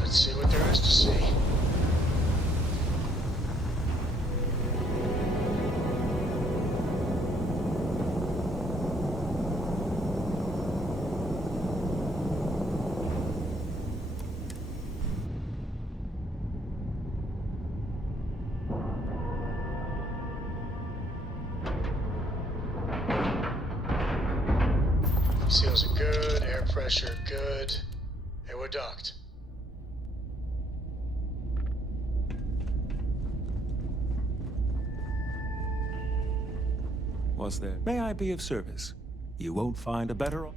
Let's see what there is to see. Seals are good, air pressure good. Hey, we're docked. Was there? May I be of service? You won't find a better...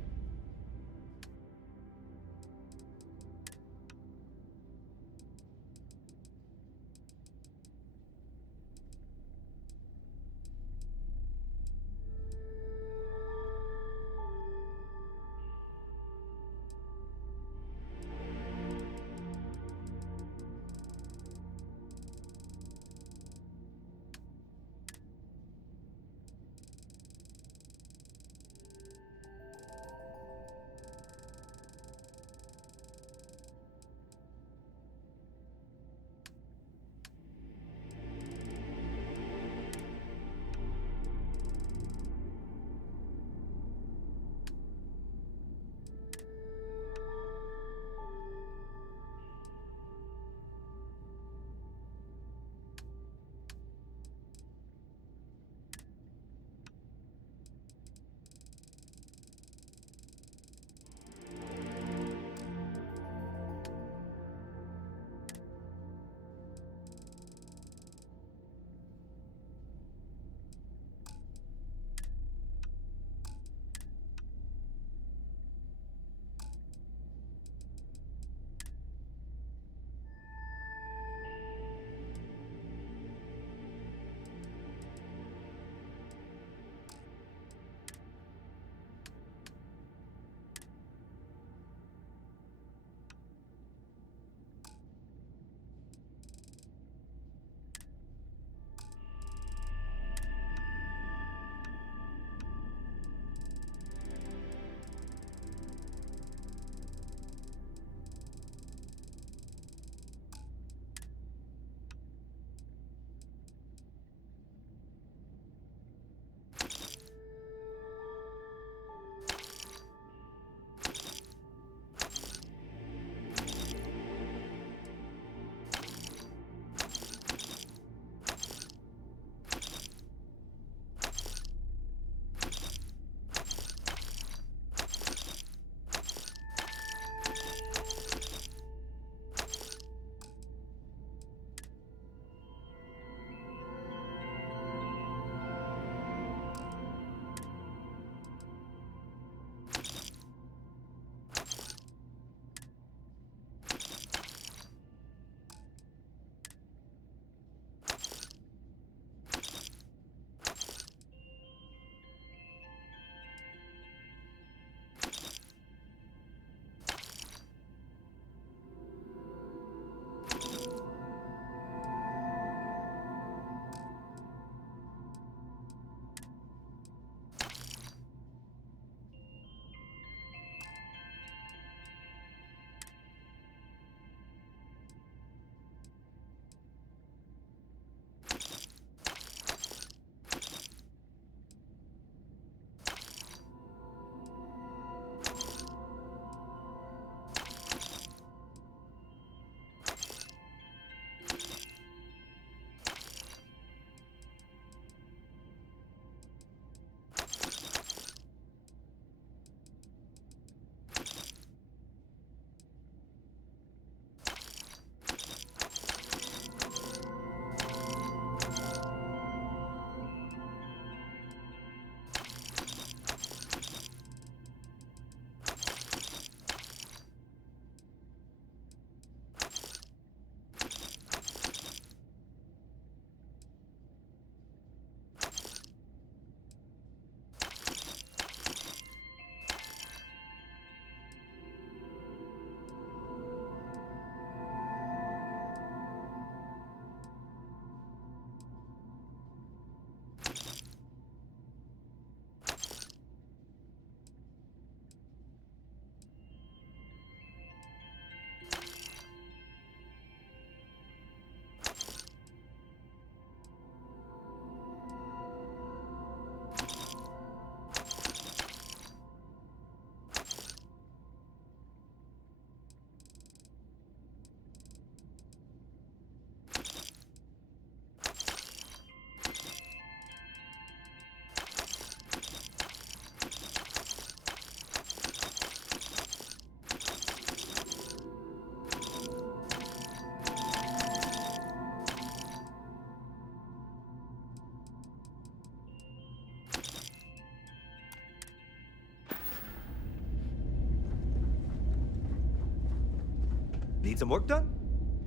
Need some work done?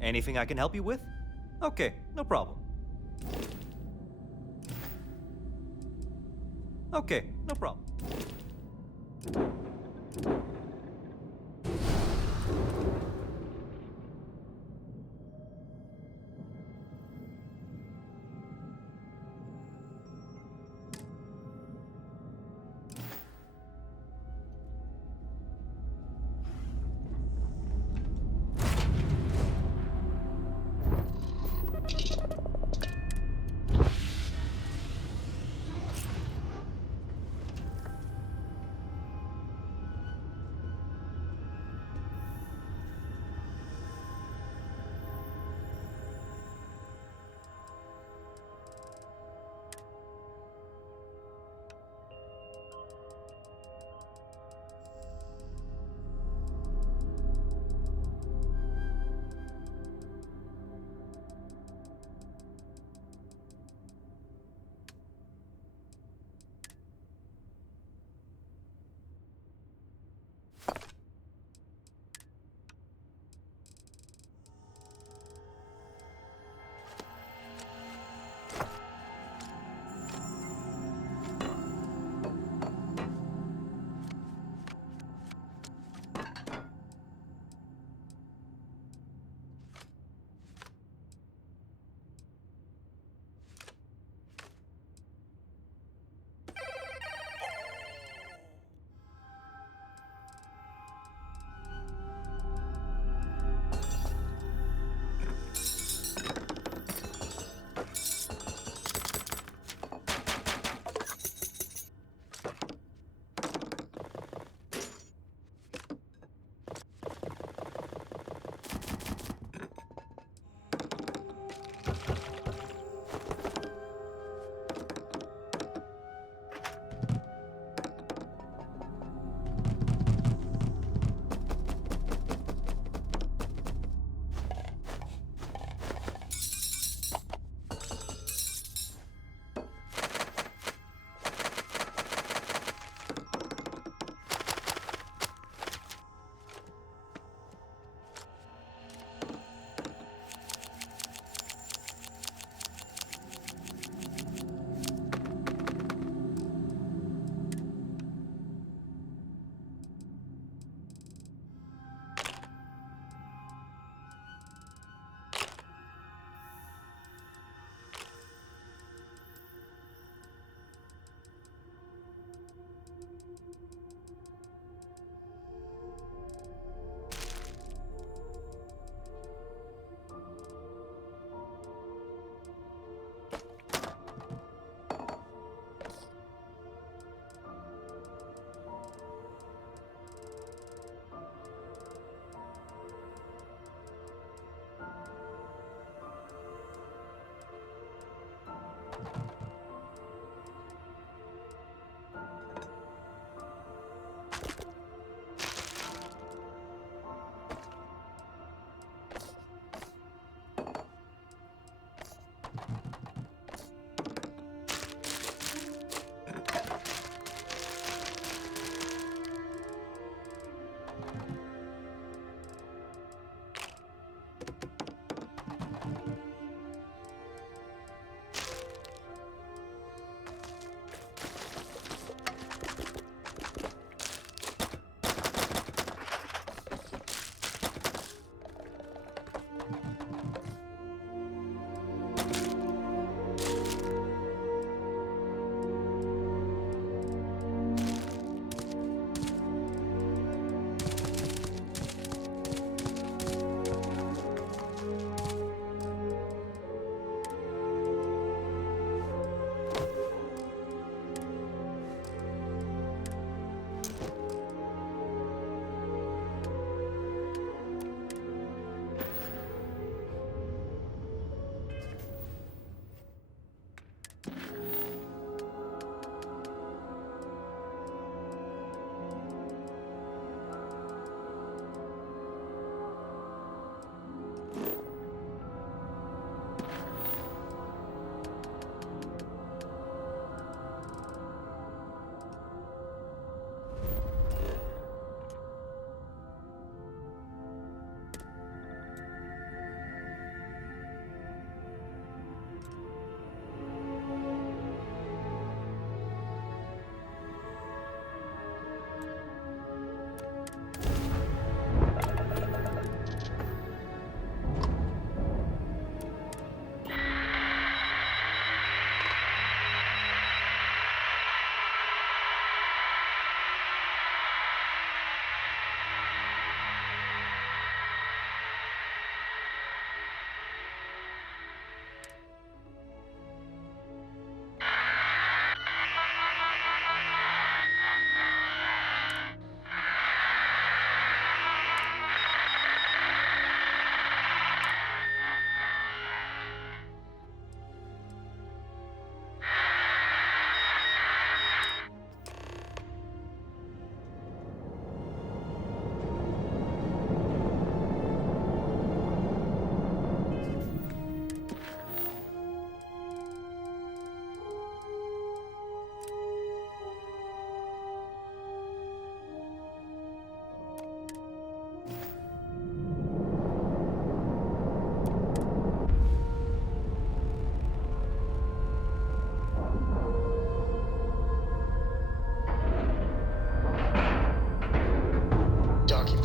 Anything I can help you with? Okay, no problem. Okay, no problem.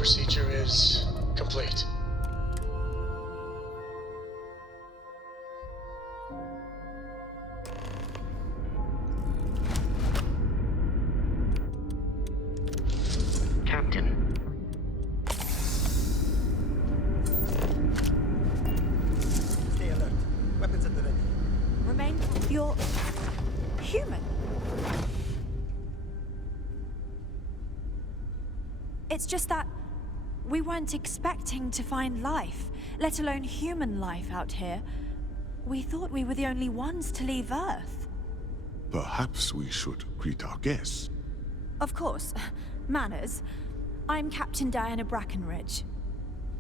procedure is complete. Captain. Stay alert. Weapons at the ready. Remain. You're human. It's just that we weren't expecting to find life, let alone human life out here. We thought we were the only ones to leave Earth. Perhaps we should greet our guests. Of course. Manners. I'm Captain Diana Brackenridge.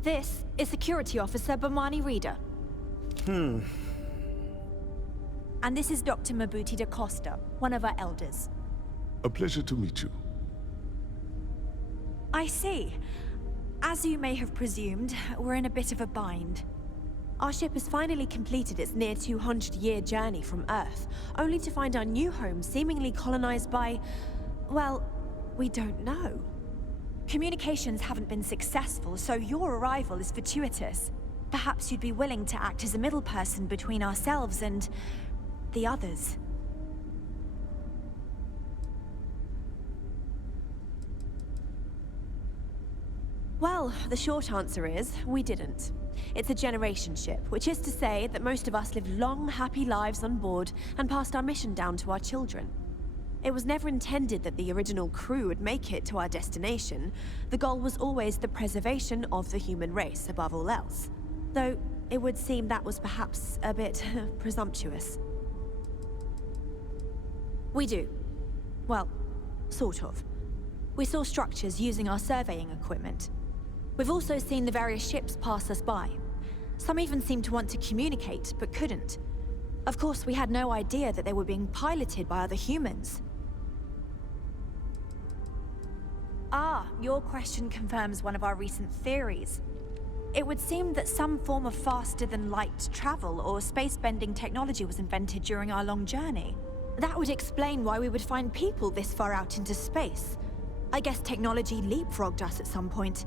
This is Security Officer Bomani Reader. And this is Dr. Mabuti da Costa, one of our elders. A pleasure to meet you. I see. As you may have presumed, we're in a bit of a bind. Our ship has finally completed its near 200-year journey from Earth, only to find our new home seemingly colonized by... well, we don't know. Communications haven't been successful, so your arrival is fortuitous. Perhaps you'd be willing to act as a middle person between ourselves and... the others. Well, the short answer is, we didn't. It's a generation ship, which is to say that most of us lived long, happy lives on board and passed our mission down to our children. It was never intended that the original crew would make it to our destination. The goal was always the preservation of the human race above all else. Though, it would seem that was perhaps a bit presumptuous. We do. Well, sort of. We saw structures using our surveying equipment. We've also seen the various ships pass us by. Some even seemed to want to communicate, but couldn't. Of course, we had no idea that they were being piloted by other humans. Ah, your question confirms one of our recent theories. It would seem that some form of faster-than-light travel or space-bending technology was invented during our long journey. That would explain why we would find people this far out into space. I guess technology leapfrogged us at some point.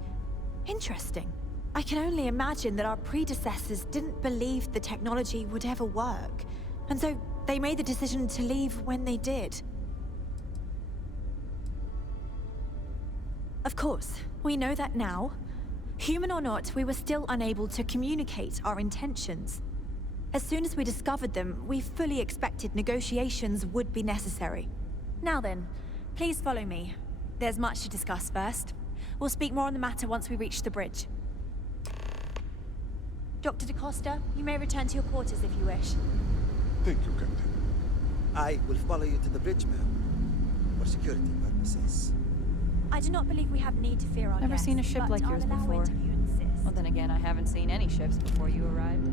Interesting. I can only imagine that our predecessors didn't believe the technology would ever work, and so they made the decision to leave when they did. Of course, we know that now. Human or not, we were still unable to communicate our intentions. As soon as we discovered them, we fully expected negotiations would be necessary. Now then, please follow me. There's much to discuss first. We'll speak more on the matter once we reach the bridge. Dr. da Costa, you may return to your quarters if you wish. Thank you, Captain. I will follow you to the bridge, ma'am. For security purposes. I do not believe we have need to fear our Never guests, seen a ship but like I'll yours allow before. it if you insist. Well, then again, I haven't seen any ships before you arrived.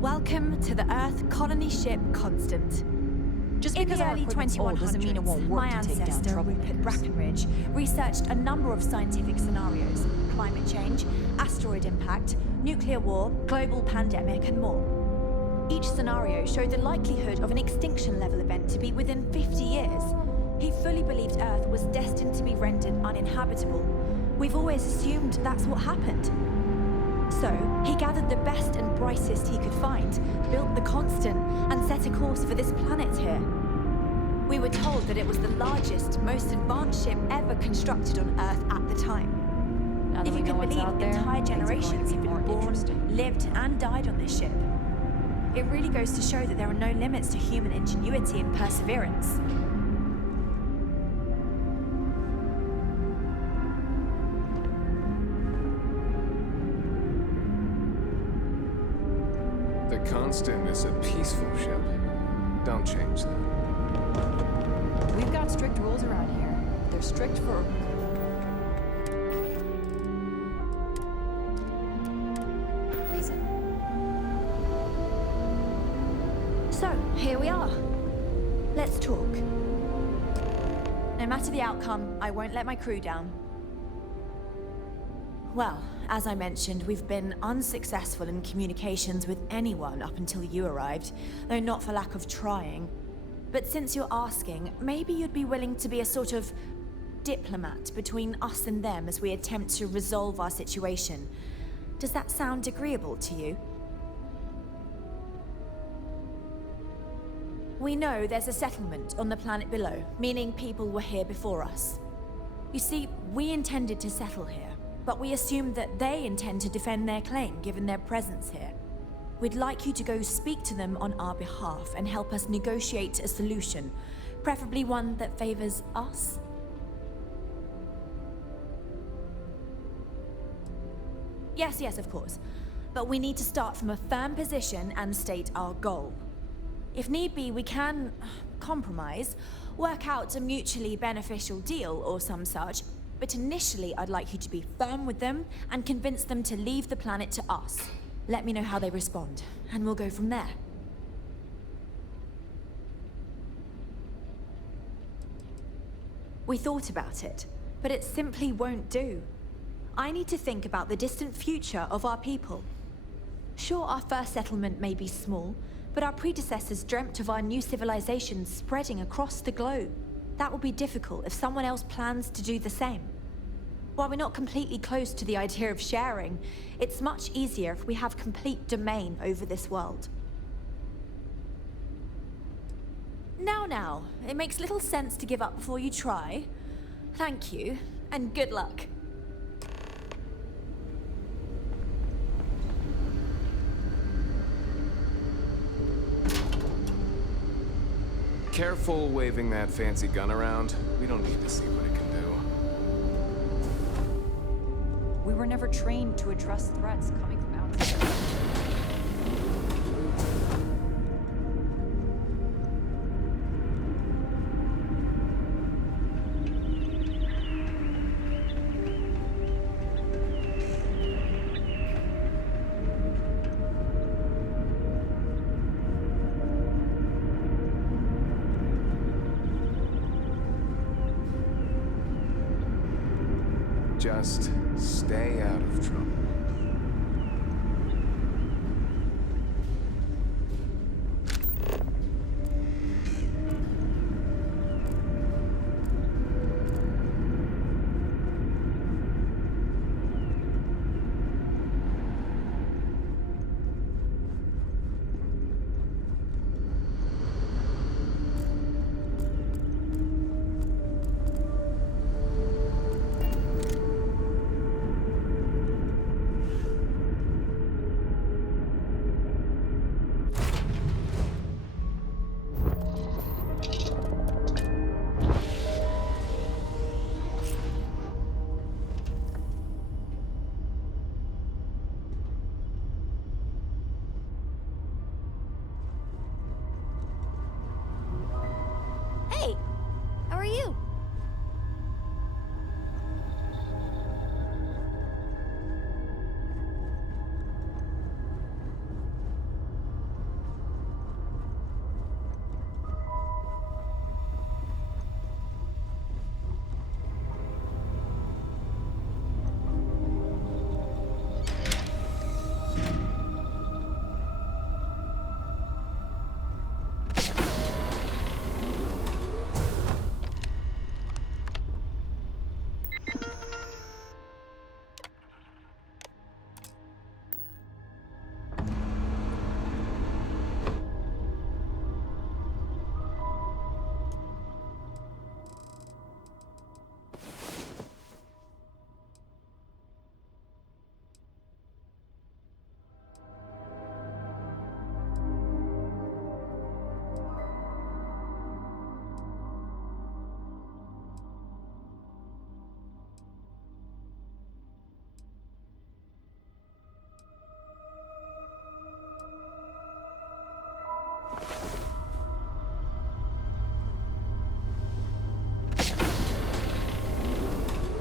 Welcome to the Earth colony ship Constant. Just In because the our early equipment's old doesn't mean it 2100s, won't my work to take down ancestor, Rupert troublemakers. Brackenridge, researched a number of scientific scenarios: climate change, asteroid impact, nuclear war, global pandemic, and more. Each scenario showed the likelihood of an extinction-level event to be within 50 years. He fully believed Earth was destined to be rendered uninhabitable. We've always assumed that's what happened. So, he gathered the best and brightest he could find, built the Constant, and set a course for this planet here. We were told that it was the largest, most advanced ship ever constructed on Earth at the time. Now that If we you know can what's believe, out there, entire things are going to generations be have been more born, interesting. lived, and died on this ship. It really goes to show that there are no limits to human ingenuity and perseverance. The Constant is a peaceful ship. Don't change that. We've got strict rules around here. They're strict for... reason. So, here we are. Let's talk. No matter the outcome, I won't let my crew down. Well, as I mentioned, we've been unsuccessful in communications with anyone up until you arrived, though not for lack of trying. But since you're asking, maybe you'd be willing to be a sort of diplomat between us and them as we attempt to resolve our situation. Does that sound agreeable to you? We know there's a settlement on the planet below, meaning people were here before us. You see, we intended to settle here, but we assumed that they intend to defend their claim given their presence here. We'd like you to go speak to them on our behalf and help us negotiate a solution, preferably one that favors us. Yes, of course. But we need to start from a firm position and state our goal. If need be, we can compromise, work out a mutually beneficial deal or some such, but initially I'd like you to be firm with them and convince them to leave the planet to us. Let me know how they respond, and we'll go from there. We thought about it, but it simply won't do. I need to think about the distant future of our people. Sure, our first settlement may be small, but our predecessors dreamt of our new civilization spreading across the globe. That will be difficult if someone else plans to do the same. While we're not completely close to the idea of sharing, it's much easier if we have complete domain over this world. Now, it makes little sense to give up before you try. Thank you, and good luck. Careful waving that fancy gun around. We don't need to see what it can do. We were never trained to address threats coming from outside. Just stay out of trouble. Hey, how are you?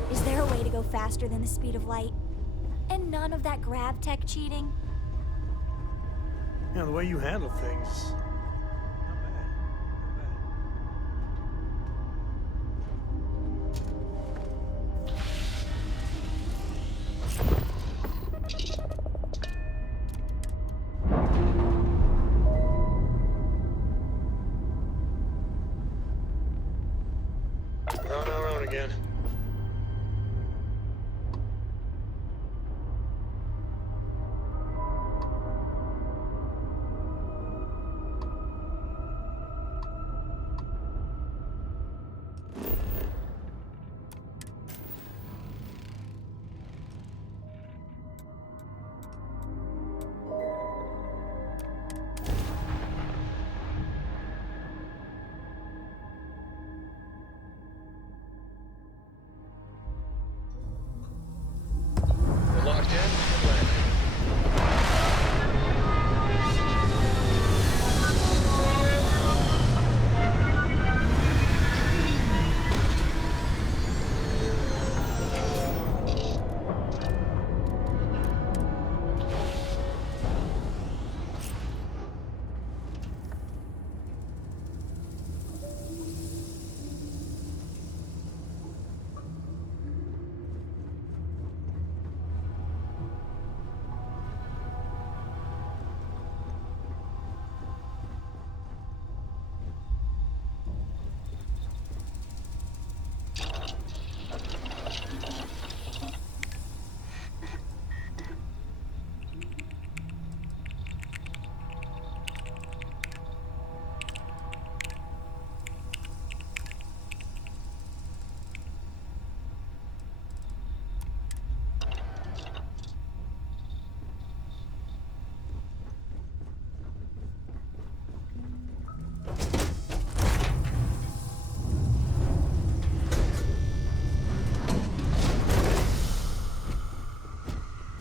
Is there a way to go faster than the speed of light? And none of that grav tech cheating? You know, the way you handle things. No, again? We're locked in and landing.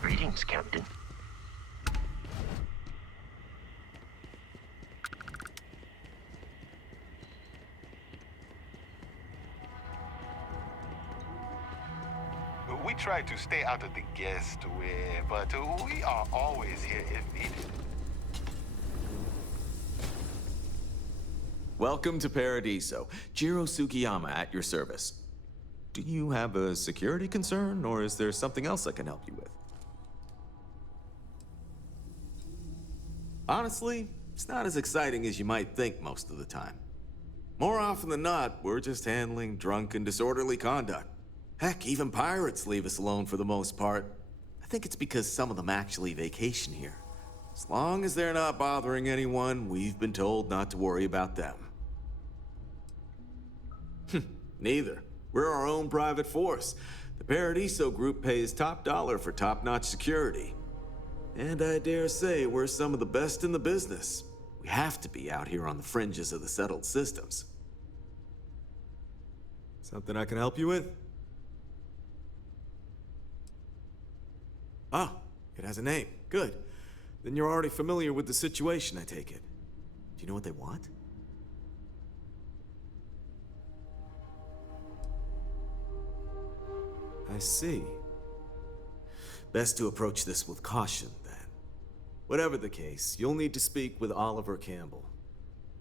Greetings, Captain. We try to stay out of the guest way, but we are always here if needed. Welcome to Paradiso. Jiro Sugiyama at your service. Do you have a security concern, or is there something else I can help you with? Honestly, it's not as exciting as you might think most of the time. More often than not, we're just handling drunk and disorderly conduct. Heck, even pirates leave us alone for the most part. I think it's because some of them actually vacation here. As long as they're not bothering anyone, we've been told not to worry about them. Neither. We're our own private force. The Paradiso group pays top dollar for top-notch security. And I dare say we're some of the best in the business. We have to be out here on the fringes of the settled systems. Something I can help you with? Oh, it has a name. Good. Then you're already familiar with the situation, I take it. Do you know what they want? I see. Best to approach this with caution, then. Whatever the case, you'll need to speak with Oliver Campbell,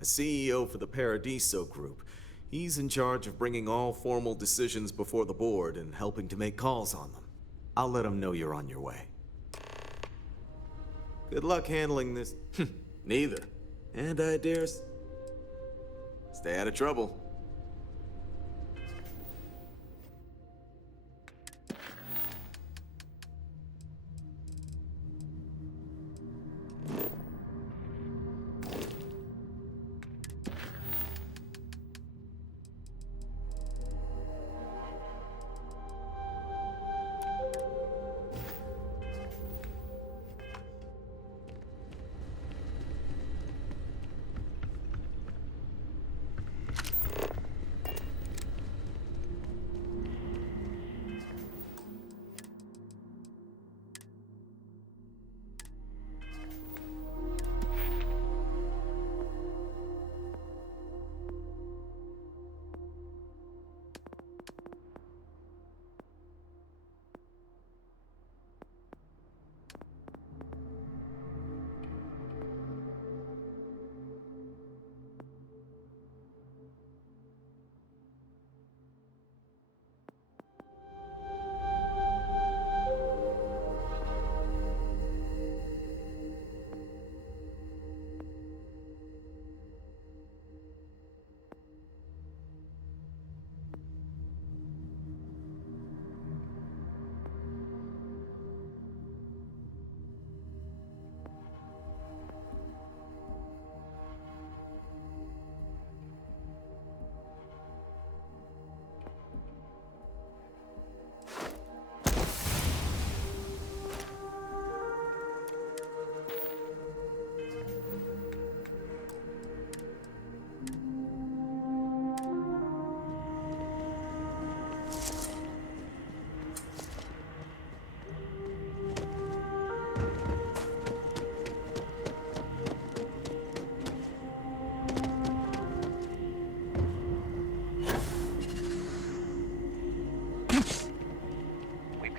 the CEO for the Paradiso Group. He's in charge of bringing all formal decisions before the board and helping to make calls on them. I'll let him know you're on your way. Good luck handling this. Neither. And I dare stay out of trouble.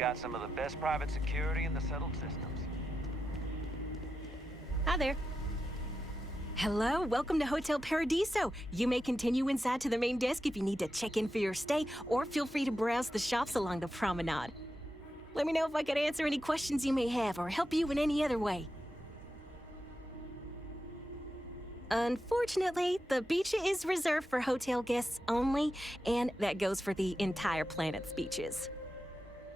got some of the best private security in the settled systems. Hi there. Hello, welcome to Hotel Paradiso. You may continue inside to the main desk if you need to check in for your stay, or feel free to browse the shops along the promenade. Let me know if I could answer any questions you may have or help you in any other way. Unfortunately, the beach is reserved for hotel guests only, and that goes for the entire planet's beaches.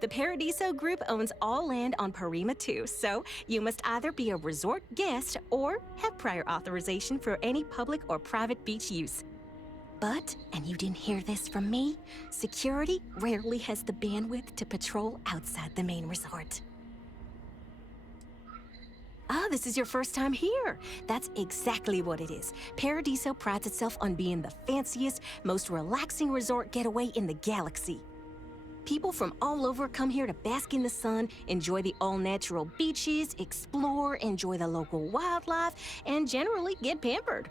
The Paradiso Group owns all land on Parima 2, so you must either be a resort guest or have prior authorization for any public or private beach use. But, and you didn't hear this from me, security rarely has the bandwidth to patrol outside the main resort. Ah, this is your first time here. That's exactly what it is. Paradiso prides itself on being the fanciest, most relaxing resort getaway in the galaxy. People from all over come here to bask in the sun, enjoy the all-natural beaches, explore, enjoy the local wildlife, and generally get pampered.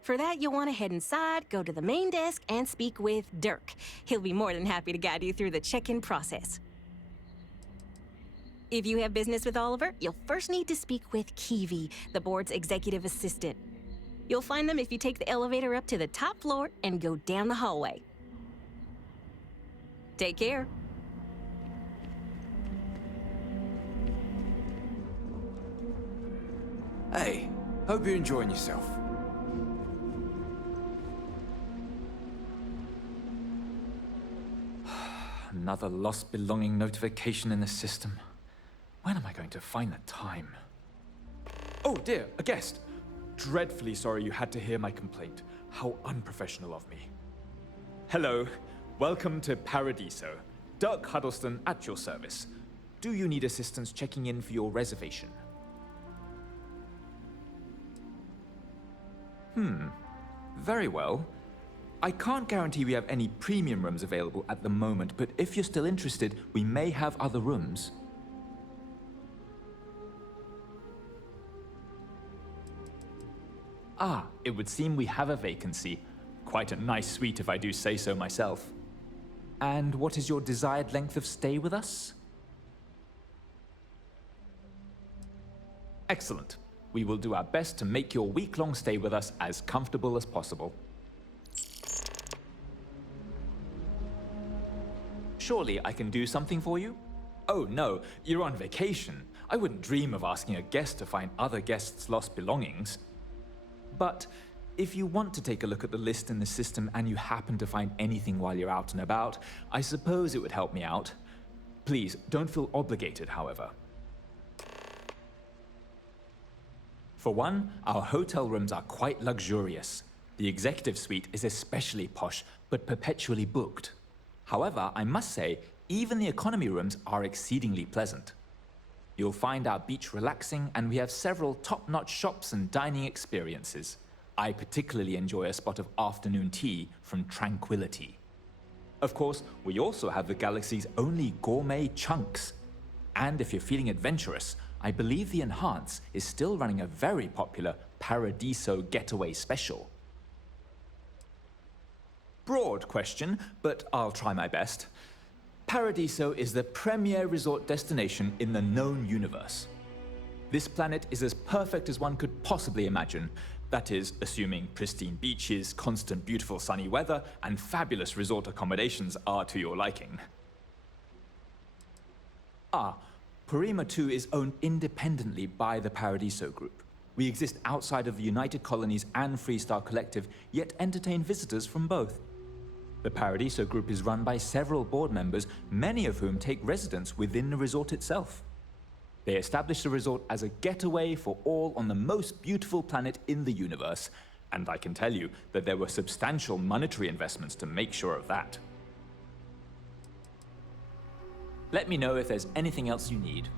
For that, you'll want to head inside, go to the main desk, and speak with Dirk. He'll be more than happy to guide you through the check-in process. If you have business with Oliver, you'll first need to speak with Kiwi, the board's executive assistant. You'll find them if you take the elevator up to the top floor and go down the hallway. Take care. Hey, hope you're enjoying yourself. Another lost belonging notification in the system. When am I going to find the time? Oh dear, a guest. Dreadfully sorry you had to hear my complaint. How unprofessional of me. Hello, welcome to Paradiso. Dirk Huddleston at your service. Do you need assistance checking in for your reservation? Very well. I can't guarantee we have any premium rooms available at the moment, but if you're still interested, we may have other rooms. Ah, it would seem we have a vacancy. Quite a nice suite if I do say so myself. And what is your desired length of stay with us? Excellent. We will do our best to make your week-long stay with us as comfortable as possible. Surely I can do something for you? Oh no, you're on vacation. I wouldn't dream of asking a guest to find other guests' lost belongings. But if you want to take a look at the list in the system and you happen to find anything while you're out and about, I suppose it would help me out. Please, don't feel obligated, however. For one, our hotel rooms are quite luxurious. The executive suite is especially posh, but perpetually booked. However, I must say, even the economy rooms are exceedingly pleasant. You'll find our beach relaxing, and we have several top-notch shops and dining experiences. I particularly enjoy a spot of afternoon tea from Tranquility. Of course, we also have the galaxy's only gourmet chunks. And if you're feeling adventurous, I believe the Enhance is still running a very popular Paradiso Getaway Special. Broad question, but I'll try my best. Paradiso is the premier resort destination in the known universe. This planet is as perfect as one could possibly imagine. That is, assuming pristine beaches, constant beautiful sunny weather, and fabulous resort accommodations are to your liking. Parima 2 is owned independently by the Paradiso Group. We exist outside of the United Colonies and Freestar Collective, yet entertain visitors from both. The Paradiso Group is run by several board members, many of whom take residence within the resort itself. They established the resort as a getaway for all on the most beautiful planet in the universe, and I can tell you that there were substantial monetary investments to make sure of that. Let me know if there's anything else you need.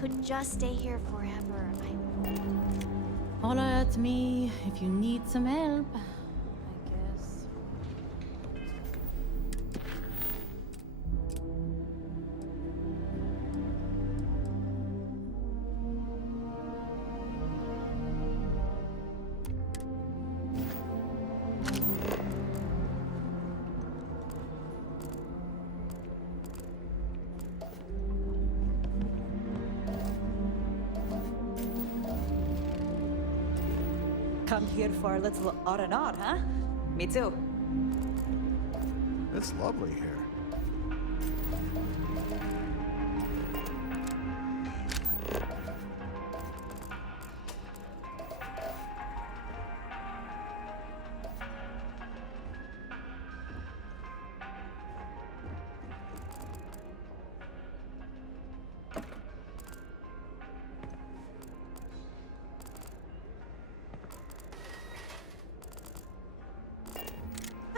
could just stay here forever, I would. Holla at me if you need some help, I guess. Come here for a little R&R, huh? Me too. It's lovely here.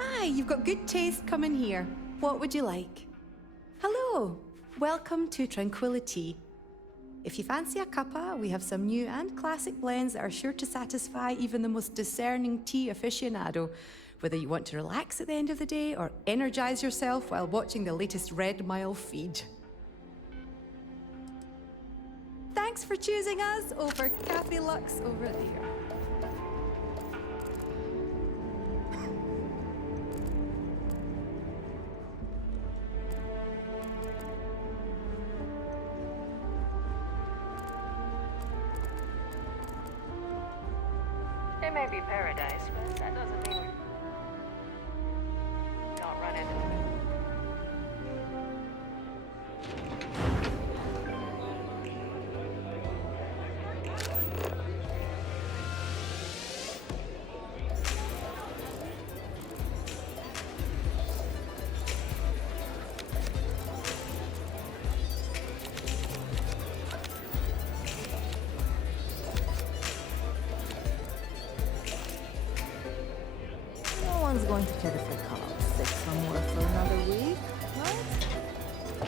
Hi, you've got good taste coming here. What would you like? Hello, welcome to Tranquility. If you fancy a cuppa, we have some new and classic blends that are sure to satisfy even the most discerning tea aficionado, whether you want to relax at the end of the day or energize yourself while watching the latest Red Mile feed. Thanks for choosing us over Cafe Lux over there. It may be paradise, but that doesn't mean we don't run into it. No one's going to care if we come out sick somewhere for another week, right?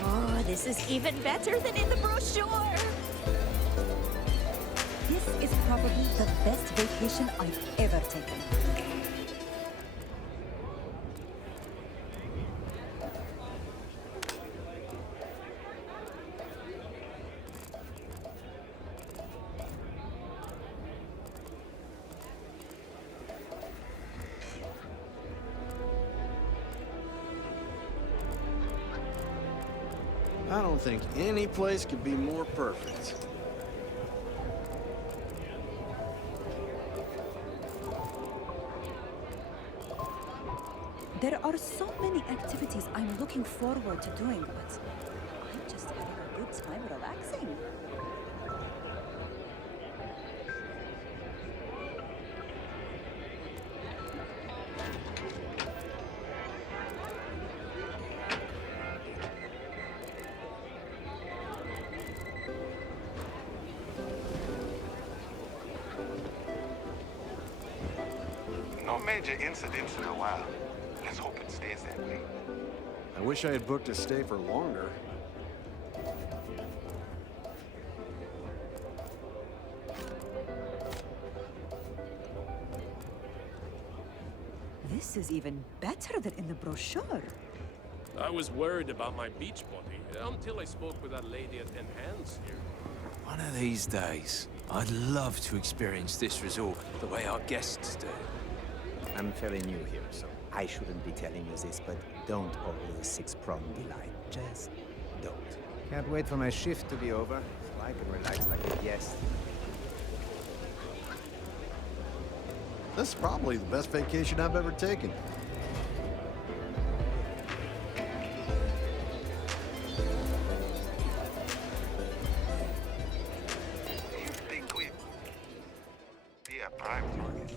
Oh, this is even better than in the brochure! This is probably the best vacation I've ever taken. I don't think any place could be more perfect. There are so many activities I'm looking forward to doing, but I'm just having a good time relaxing. No major incidents in a while. Let's hope it stays that way. I wish I had booked a stay for longer. This is even better than in the brochure. I was worried about my beach body until I spoke with that lady at Enhance here. One of these days, I'd love to experience this resort the way our guests do. I'm fairly new here, so I shouldn't be telling you this, but don't order the six-prong delight. Just don't. Can't wait for my shift to be over, so I can relax like a guest. This is probably the best vacation I've ever taken. Yeah, prime target.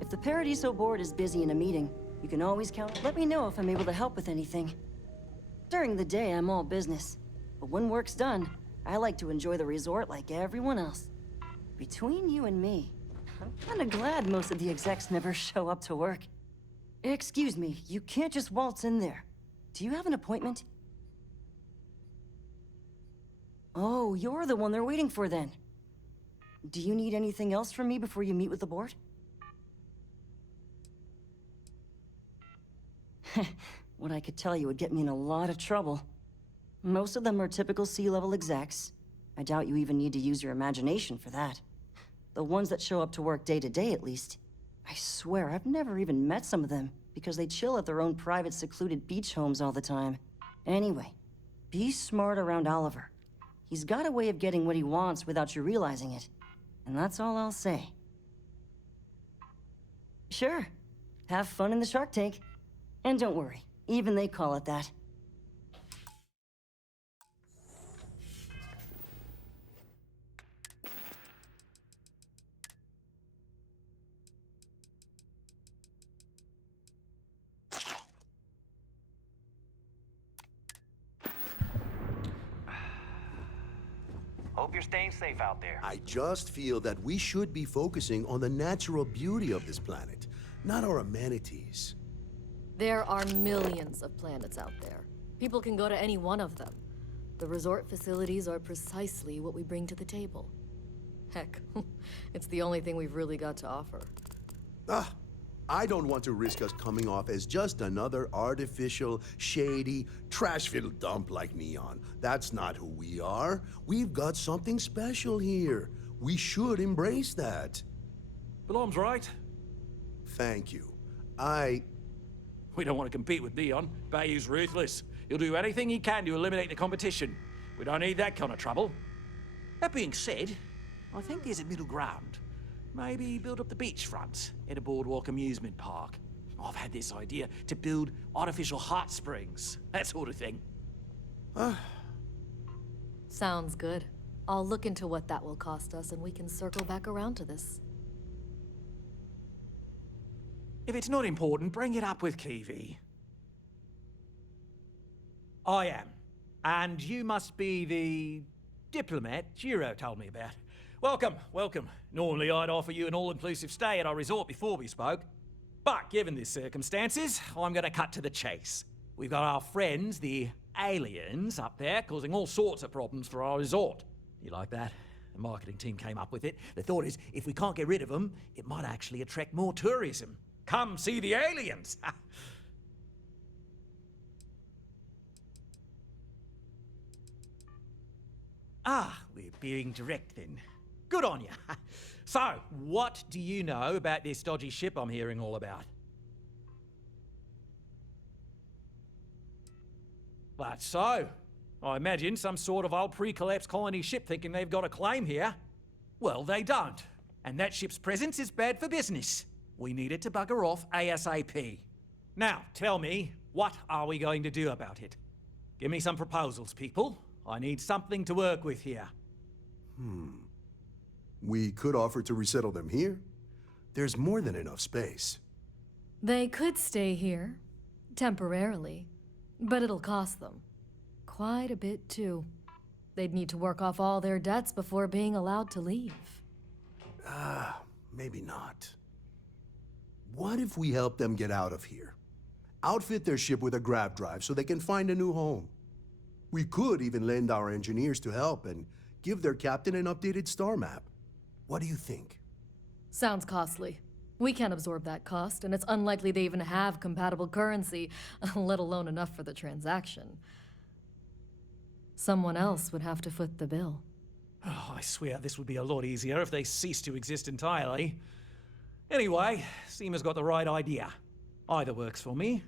If the Paradiso board is busy in a meeting, you can always count. Let me know if I'm able to help with anything. During the day, I'm all business. But when work's done, I like to enjoy the resort like everyone else. Between you and me, I'm kinda glad most of the execs never show up to work. Excuse me, you can't just waltz in there. Do you have an appointment? Oh, you're the one they're waiting for then. Do you need anything else from me before you meet with the board? What I could tell you would get me in a lot of trouble. Most of them are typical C-level execs. I doubt you even need to use your imagination for that. The ones that show up to work day to day, at least. I swear, I've never even met some of them, because they chill at their own private, secluded beach homes all the time. Anyway, be smart around Oliver. He's got a way of getting what he wants without you realizing it. And that's all I'll say. Sure. Have fun in the Shark Tank. And don't worry, even they call it that. Hope you're staying safe out there. I just feel that we should be focusing on the natural beauty of this planet, not our amenities. There are millions of planets out there. People can go to any one of them. The resort facilities are precisely what we bring to the table. Heck, it's the only thing we've really got to offer. I don't want to risk us coming off as just another artificial, shady, trash-filled dump like Neon. That's not who we are. We've got something special here. We should embrace that. Belom's right. Thank you. We don't want to compete with Neon. Bayou's ruthless. He'll do anything he can to eliminate the competition. We don't need that kind of trouble. That being said, I think there's a middle ground. Maybe build up the beachfront at a boardwalk amusement park. I've had this idea to build artificial hot springs, that sort of thing. Sounds good. I'll look into what that will cost us and we can circle back around to this. If it's not important, bring it up with Kiwi. I am. And you must be the diplomat Jiro told me about. Welcome, welcome. Normally I'd offer you an all-inclusive stay at our resort before we spoke. But given the circumstances, I'm gonna cut to the chase. We've got our friends, the aliens, up there, causing all sorts of problems for our resort. You like that? The marketing team came up with it. The thought is, if we can't get rid of them, it might actually attract more tourism. Come see the aliens! We're being direct then. Good on you. So, what do you know about this dodgy ship I'm hearing all about? That's so. I imagine some sort of old pre-collapse colony ship thinking they've got a claim here. Well, they don't. And that ship's presence is bad for business. We need it to bugger off ASAP. Now, tell me, what are we going to do about it? Give me some proposals, people. I need something to work with here. We could offer to resettle them here. There's more than enough space. They could stay here, temporarily, but it'll cost them. Quite a bit, too. They'd need to work off all their debts before being allowed to leave. Maybe not. What if we help them get out of here? Outfit their ship with a grav drive so they can find a new home. We could even lend our engineers to help and give their captain an updated star map. What do you think? Sounds costly. We can't absorb that cost, and it's unlikely they even have compatible currency, let alone enough for the transaction. Someone else would have to foot the bill. Oh, I swear this would be a lot easier if they ceased to exist entirely. Anyway, Seema's got the right idea. Either works for me.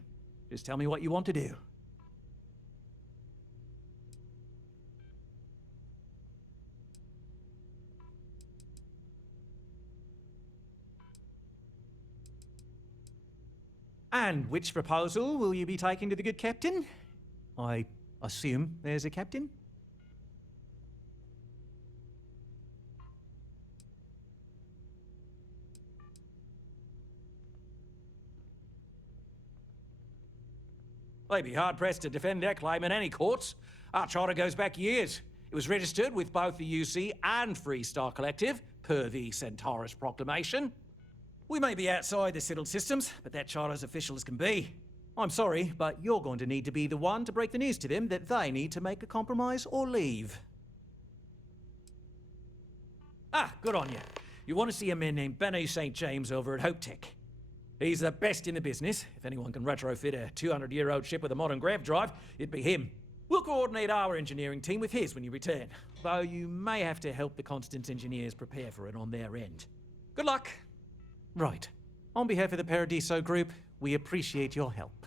Just tell me what you want to do. And which proposal will you be taking to the good captain? I assume there's a captain? They'd be hard-pressed to defend their claim in any courts. Our charter goes back years. It was registered with both the UC and Freestar Collective, per the Centaurus Proclamation. We may be outside the settled systems, but that charter as official as can be. I'm sorry, but you're going to need to be the one to break the news to them that they need to make a compromise or leave. Ah, good on you. You want to see a man named Benny St. James over at Hope Tech. He's the best in the business. If anyone can retrofit a 200-year-old ship with a modern grav drive, it'd be him. We'll coordinate our engineering team with his when you return, though you may have to help the Constance engineers prepare for it on their end. Good luck. Right. On behalf of the Paradiso Group, we appreciate your help.